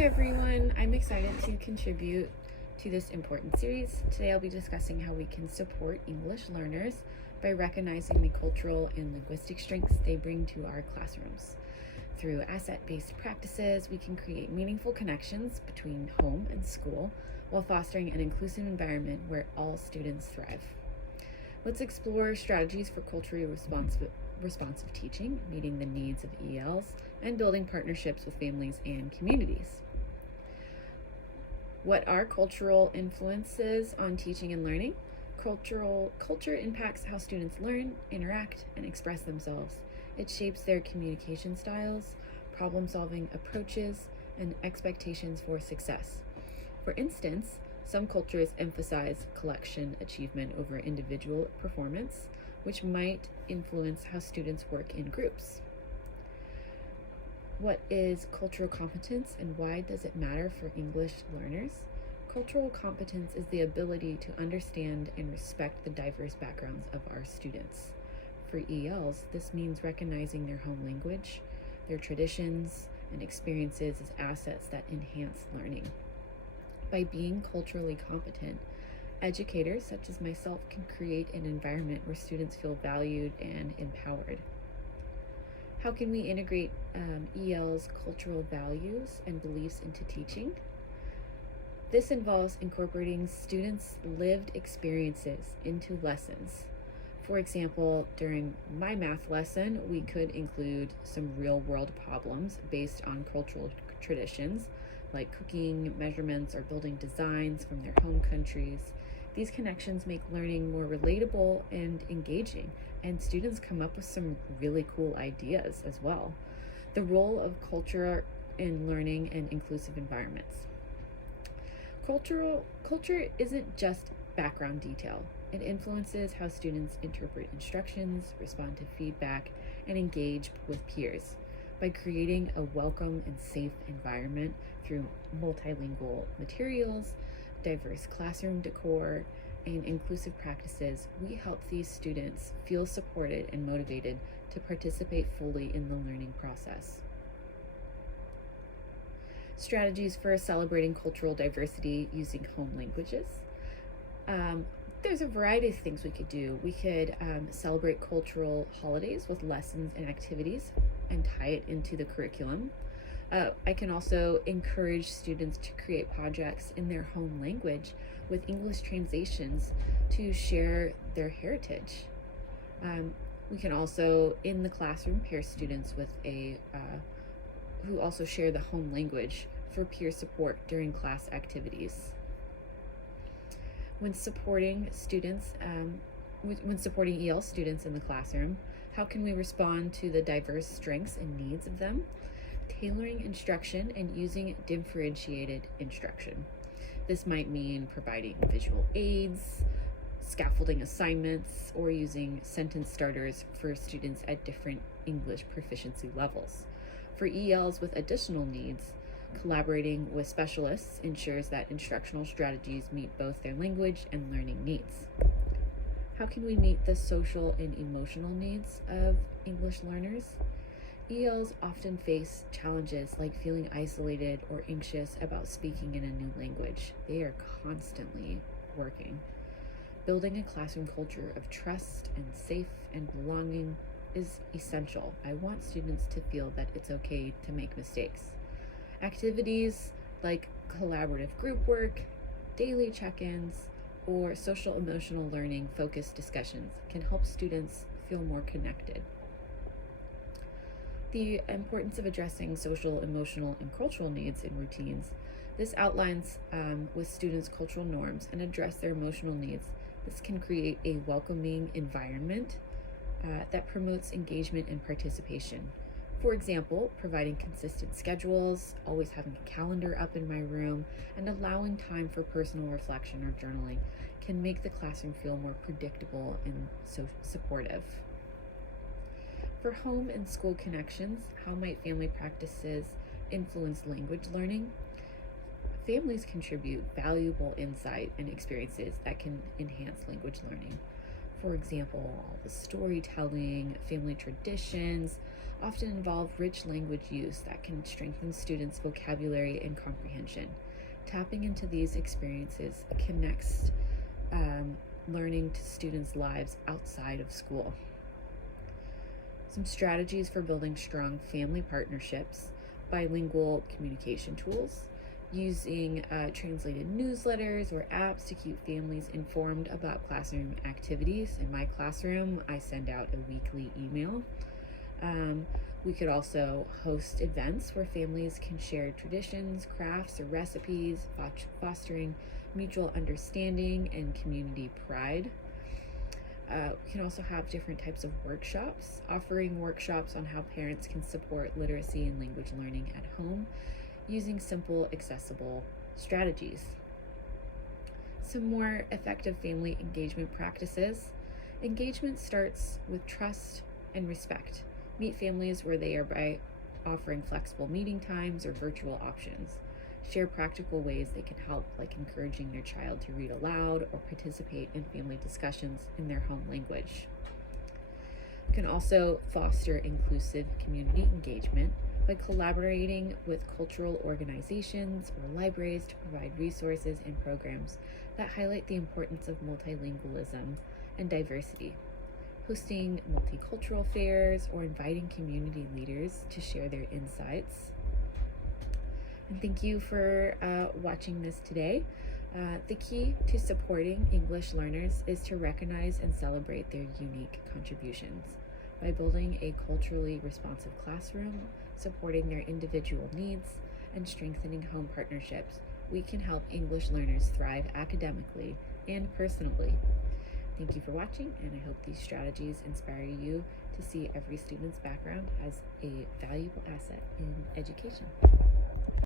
Hi everyone, I'm excited to contribute to this important series. Today I'll be discussing how we can support English learners by recognizing the cultural and linguistic strengths they bring to our classrooms. Through asset-based practices, we can create meaningful connections between home and school while fostering an inclusive environment where all students thrive. Let's explore strategies for culturally responsive teaching, meeting the needs of ELs, and building partnerships with families and communities. What are cultural influences on teaching and learning? Culture impacts how students learn, interact, and express themselves. It shapes their communication styles, problem-solving approaches, and expectations for success. For instance, some cultures emphasize collection achievement over individual performance, which might influence how students work in groups. What is cultural competence and why does it matter for English learners? Cultural competence is the ability to understand and respect the diverse backgrounds of our students. For ELs, this means recognizing their home language, their traditions, and experiences as assets that enhance learning. By being culturally competent, educators such as myself can create an environment where students feel valued and empowered. How can we integrate EL's cultural values and beliefs into teaching? This involves incorporating students' lived experiences into lessons. For example, during my math lesson, we could include some real-world problems based on cultural traditions, like cooking measurements or building designs from their home countries. These connections make learning more relatable and engaging, and students come up with some really cool ideas as well. The role of culture in learning and inclusive environments. Culture isn't just background detail. It influences how students interpret instructions, respond to feedback, and engage with peers. By creating a welcome and safe environment through multilingual materials, diverse classroom decor, and inclusive practices, we help these students feel supported and motivated to participate fully in the learning process. Strategies for celebrating cultural diversity using home languages. There's a variety of things we could do. We could celebrate cultural holidays with lessons and activities and tie it into the curriculum. I can also encourage students to create projects in their home language with English translations to share their heritage. We can also, in the classroom, pair students with who also share the home language for peer support during class activities. When supporting students, when supporting EL students in the classroom, how can we respond to the diverse strengths and needs of them? Tailoring instruction and using differentiated instruction. This might mean providing visual aids, scaffolding assignments, or using sentence starters for students at different English proficiency levels. For ELs with additional needs, collaborating with specialists ensures that instructional strategies meet both their language and learning needs. How can we meet the social and emotional needs of English learners? ELs often face challenges like feeling isolated or anxious about speaking in a new language. They are constantly working. Building a classroom culture of trust and safe and belonging is essential. I want students to feel that it's okay to make mistakes. Activities like collaborative group work, daily check-ins, or social emotional learning focused discussions can help students feel more connected. The importance of addressing social, emotional, and cultural needs in routines. This outlines with students cultural norms and address their emotional needs. This can create a welcoming environment that promotes engagement and participation. For example, providing consistent schedules, always having a calendar up in my room, and allowing time for personal reflection or journaling can make the classroom feel more predictable and so supportive. For home and school connections, how might family practices influence language learning? Families contribute valuable insight and experiences that can enhance language learning. For example, all the storytelling, family traditions often involve rich language use that can strengthen students' vocabulary and comprehension. Tapping into these experiences connects learning to students' lives outside of school. Some strategies for building strong family partnerships: bilingual communication tools, using translated newsletters or apps to keep families informed about classroom activities. In my classroom, I send out a weekly email. We could also host events where families can share traditions, crafts, or recipes, fostering mutual understanding and community pride. We can also have different types of workshops, offering workshops on how parents can support literacy and language learning at home using simple, accessible strategies. Some more effective family engagement practices. Engagement starts with trust and respect. Meet families where they are by offering flexible meeting times or virtual options. Share practical ways they can help, like encouraging their child to read aloud or participate in family discussions in their home language. You can also foster inclusive community engagement by collaborating with cultural organizations or libraries to provide resources and programs that highlight the importance of multilingualism and diversity. Hosting multicultural fairs or inviting community leaders to share their insights. And thank you for watching this today. The key to supporting English learners is to recognize and celebrate their unique contributions. By building a culturally responsive classroom, supporting their individual needs, and strengthening home partnerships, we can help English learners thrive academically and personally. Thank you for watching, and I hope these strategies inspire you to see every student's background as a valuable asset in education.